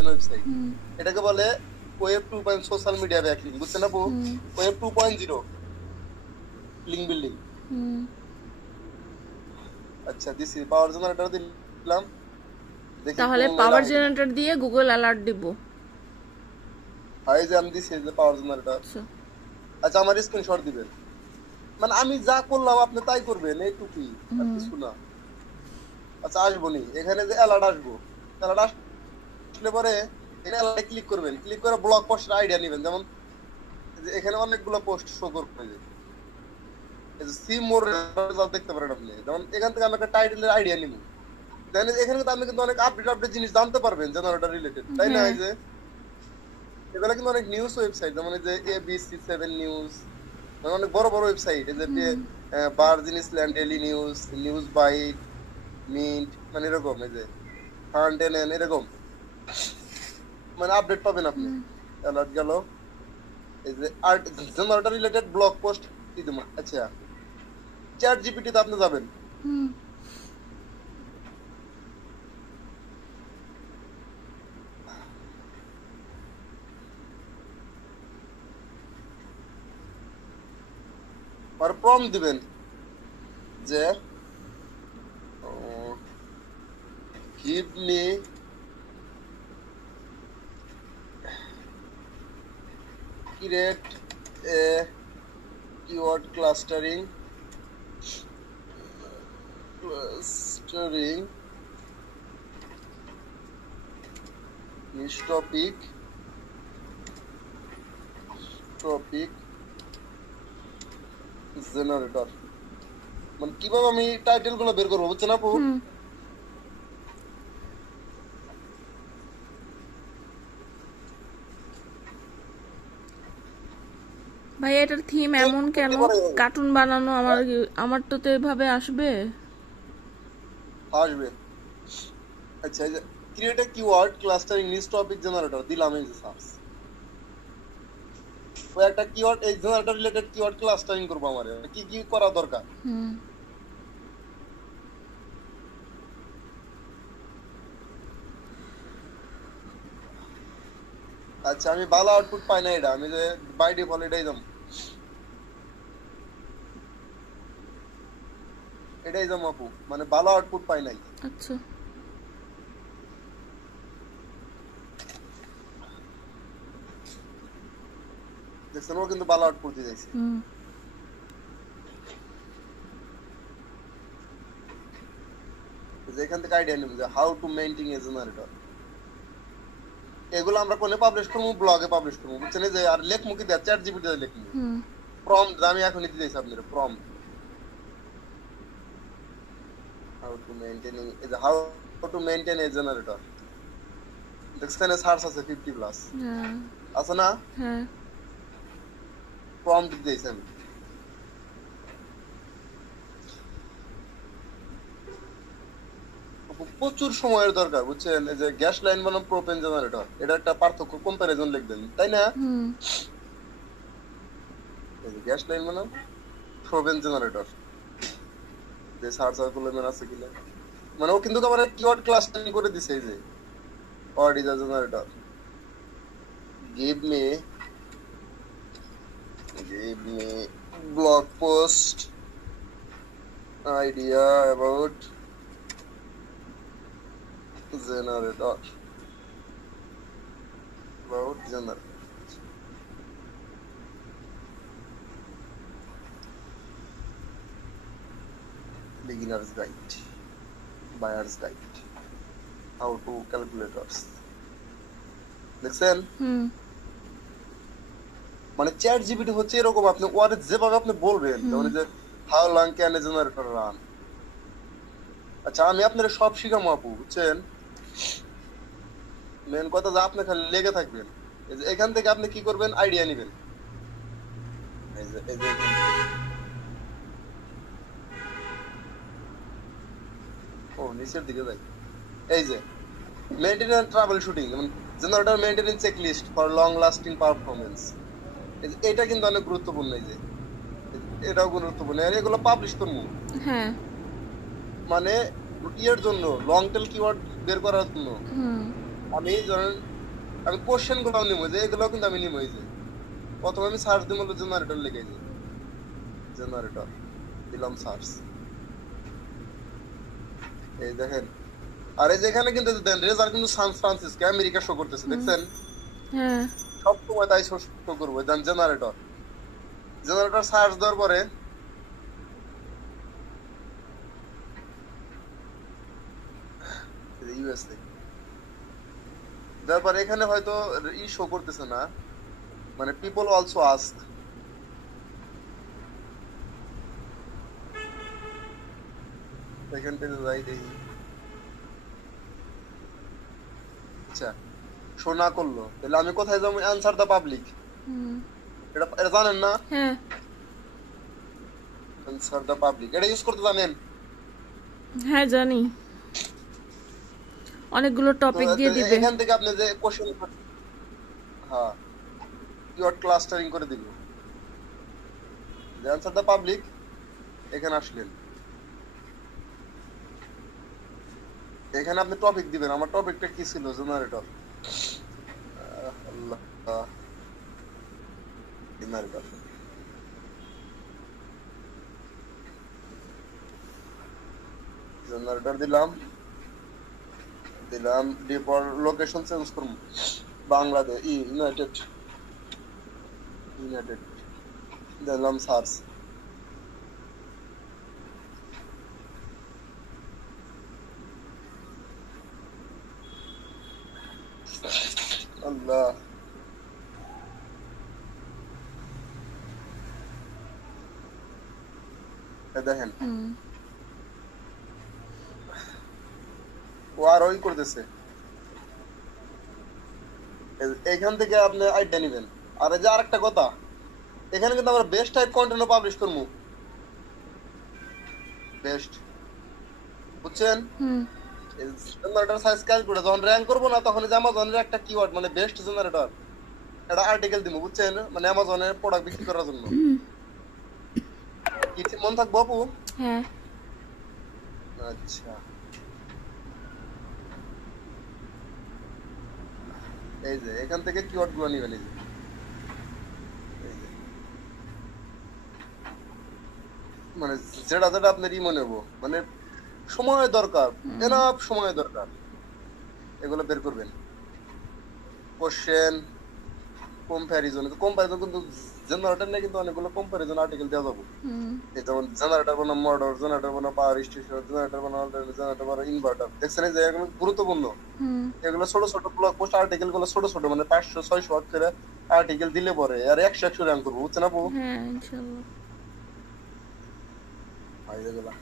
Main website, এটাকে বলে web 2.0 social media backlink, বুঝছেন আপু? Web 2.0 link building. আচ্ছা দিছি, পাওয়ার জেনারেটর দিলাম, দেখি তাহলে কোনো মেল পাওয়ার আহে কিনা। জেনারেটর দিয়ে গুগল অ্যালার্ট দিব। হাই যে আমি দিছি, এই যে পাওয়ার জেনারেটর। আচ্ছা আচ্ছা আমার স্ক্রিনশট দিবেন, মানে আমি যা করলাম আপনি তাই করবেন, এইটুকুই, আর কিছু না। আচ্ছা আসবো নি, এখানে যে অ্যালার্ট আসবো, অ্যালার্ট আসলে পরে এখানে অ্যালার্টে ক্লিক করবেন, ক্লিক করে ব্লগ পোস্টের আইডিয়া নেবেন। যেমন এই যে এখানে অনেকগুলো পোস্ট শো করবে, এই যে সি মোর রেজাল্ট দেখতে পারেন আপনি। যেমন এখান থেকে আমি একটা টাইটেলের আইডিয়া নিব, দেন এখানে কিন্তু আপনি কিন্তু অনেক আপডেট আপডেট জিনিস জানতে পারবেন জেনারেটর রিলেটেড, তাই না? হ্যাঁ এই যে এগুলো কিন্তু অনেক নিউজ ওয়েবসাইট, যেমন এই যে ABC7 নিউজ, মানে অনেক বড় বড় ওয়েবসাইট, এই যে Virgin Island daily news, news byte, Mint, মানে এরকম, এই যে ফান্টেন এরকম, মানে আপডেট পাবেন আপনি। অ্যালার্ট গেল, এই যে art generator related blog post দিতে। আচ্ছা চ্যাট জিপিটি তে আপনি যাবেন, আর প্রম্পট দিবেন যে give me create a keyword clustering niche topic generator। মানে কিভাবে আমি টাইটেল গুলো বের করবো, বুঝছেন আপু? ভাই এটার থিম এমন কেন? কার্টুন বানানো, আমার তো এভাবে আসবে। আসবে। আচ্ছা এই যে ক্রিয়েট এ কিওয়ার্ড ক্লাস্টারিং নিচ টপিক জেনারেটর দিলাম, এই যে সার্চ, ওই একটা কিওয়ার্ড, এই জেনারেটর রিলেটেড কিওয়ার্ড ক্লাস্টারিং করবো, আমার কি কি করা দরকার। আচ্ছা আমি ভালো আউটপুট পাই না, এটা আমি যে বাই ডিফল্ট এটাই যাবো, এটাই যাবো আপু, মানে ভালো আউটপুট পাই নাই। আচ্ছা দেখছেন, ও কিন্তু ভালো আউটপুট দিয়ে যাইছে। এখান থেকে আইডিয়া নিব যে how to maintain A generator, এগুলো আমরা কোনে পাবলিশ করবো? ব্লগে পাবলিশ করবো, বুঝছেন? এই যে আর লেখমু কি দেয়া, চ্যাট জিপিটি তে লিখমু প্রম্পট, আমি এখনই দিয়ে দিয়েছি আপনাদের প্রম্পট, হাউ টু মেইনটেইন, এই যে how to maintain A generator, দেখছেন সার্চ আছে 50 প্লাস আছে না? হ্যাঁ প্রম্পট দিয়েছি আমি। প্রচুর সময়ের দরকার, বুঝছেন? এই যে গ্যাস লাইন বনাম প্রোপেন জেনারেটর, এটা একটা পার্থক্য কম্পারিজন লিখবেন, তাই না? এই যে গ্যাস লাইন বনাম প্রোপেন জেনারেটর, যে সার্চ করলে আছে কিনা, মানে ও কিন্তু আমার কিওয়ার্ড ক্লাস্টারিং করে দিছে। এই যে what is a generator, give me blog post idea about generator, beginner's guide, buyer's guide, how to calculators, দেখছেন? মানে চ্যাট জিপিটি হচ্ছে এরকম, আপনি ওয়ারে যেভাবে আপনি বলবেন, যেমন যে how long can A generator run. আচ্ছা আমি আপনারা সব শিখামো আপু, বুঝছেন? মেন কথা যে আপনি খালি লেগে থাকবেন, এই যে এখান থেকে আপনি কি করবেন, আইডিয়া নেবেন। এই যে ও নিচের দিকে যাই, এই যে মেইনটেনেন্স ট্রাবল শুটিং, যেমন generator maintenance checklist for long lasting performance, এটা কিন্তু অনেক গুরুত্বপূর্ণ। এই যে এটাও গুরুত্বপূর্ণ, আর এগুলো পাবলিশ করবো, হ্যাঁ মানে ইয়ের জন্য, লং টেল কিওয়ার্ড বের করার জন্য। আমি ধরেন আমি কোশ্চেন গুলো নিবো, যে এগুলো কিন্তু আমি নিবো। এই যে প্রথমে আমি সার্চ দিব হলো জেনারেটর লিখে, যে জেনারেটর দিলাম সার্চ। এই দেখেন, আর এই যেখানে কিন্তু দেন রেজাল্ট কিন্তু সান ফ্রান্সিসকো আমেরিকা শো করতেছে, দেখছেন? হ্যাঁ সব সময় তাই শো করবো। দেন জেনারেটর, জেনারেটর সার্চ দেওয়ার পরে ইউএসএ, তারপর এখানে হয়তো ই শো করতেছে না, মানে পিপল অলসো আস্ক। সেকেন্ড পেজে যাই দেখি। আচ্ছা, শো না করলো, তাহলে আমি কোথায় যাবো? Answer the public. হুম এটা এটা জানেন না? হ্যাঁ অ্যানসার দ্য পাবলিক এটা ইউজ করতে জানেন? হ্যাঁ জানি, অনেকগুলো তো টপিক দিয়ে দিবে। এখান থেকে আপনি যে কোশ্চেন, হ্যাঁ, কিওয়ার্ড ক্লাস্টারিং করে দিল। অ্যানসার দ্য পাবলিক, এখানে আসলেন, এখানে আপনি টপিক দিবেন। আমার টপিকটা কি ছিল? জেনারেটর। আল্লাহ, জেনারেটর। জেনারেটর দিলাম, দিলাম ডিপর লোকেশন চেঞ্জ করব, বাংলাদেশ ইউনাইটেড, ইউনাইটেড দিলাম সার্চ। আল্লাহ, দেখেন হুম ও আর ওই করতেছে। এখান থেকে আপনি আইডিয়া নেবেন। আর এই যে আরেকটা কথা, এখানে কিন্তু আমরা বেস্ট টাইপ কন্টেন্ট পাবলিশ করবো, বেস্ট, বুঝছেন? হুম জেনারেটর সাইজ কাজ করে যখন র্যাঙ্ক করবো না, তখন যে অ্যামাজনের একটা কিওয়ার্ড, মানে বেস্ট জেনারেটর, একটা আর্টিকেল দিব, বুঝছেন? মানে অ্যামাজনের প্রোডাক্ট বিক্রি করার জন্য। কি ঠিক মন থাকবো আপু? হ্যাঁ আচ্ছা, এই যে এখান থেকে কিওয়ার্ড গুলো নিবেন। এই যে, এই যে, মানে যেটা যেটা আপনার ই মনে হবো, মানে সময় দরকার, এনাফ সময় দরকার, এগুলো বের করবেন। কোশ্চেন, কম্প্যারিজন, কম্প্যারিজন কিন্তু জেনারেটর নিয়ে কিন্তু অনেকগুলো কম্প্যারিজন আর্টিকেল দেওয়া যাবে। হুম এই যেমন জেনারেটর বানাম মোটর, জেনারেটর বানাম পাওয়ার স্টেশন, জেনারেটর বানাম অল্টারনেটর, জেনারেটর বানাম ইনভার্টার, দেখছেন? এই যে এগুলো গুরুত্বপূর্ণ। হুম এগুলো ছোট ছোট ব্লগ পোস্ট আর্টিকেল গুলো, ছোট ছোট, মানে 500-600 ওয়ার্ড করে আর্টিকেল দিলে পরে আর 100-100 র্যাঙ্ক করবো, বুঝছেন আপু? হ্যাঁ ইনশাল্লাহ। এই যেগুলা,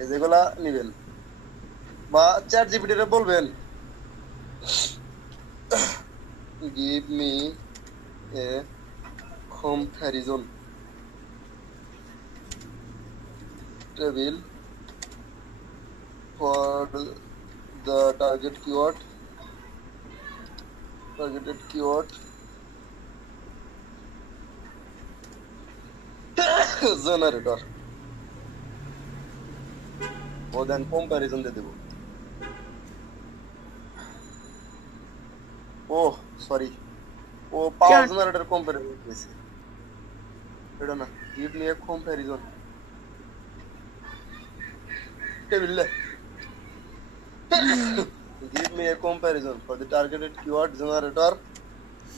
এই যেগুলা নিবেন, বা চ্যাট জিপিটি রে বলবেন give me a comparison table for the target keyword, targeted keyword generator, oh then comparison দিয়ে দেব। Oh sorry, oh power chart generator comparison দিয়েছে, এটা না। Give me a comparison table, give me a comparison for the targeted keyword generator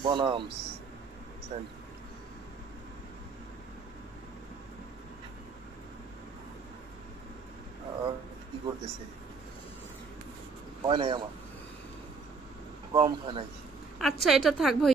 bonums. Send. কি করতেছে? হয় নাই আমার, প্রম্পট হয় নাই। আচ্ছা এটা থাক ভাই।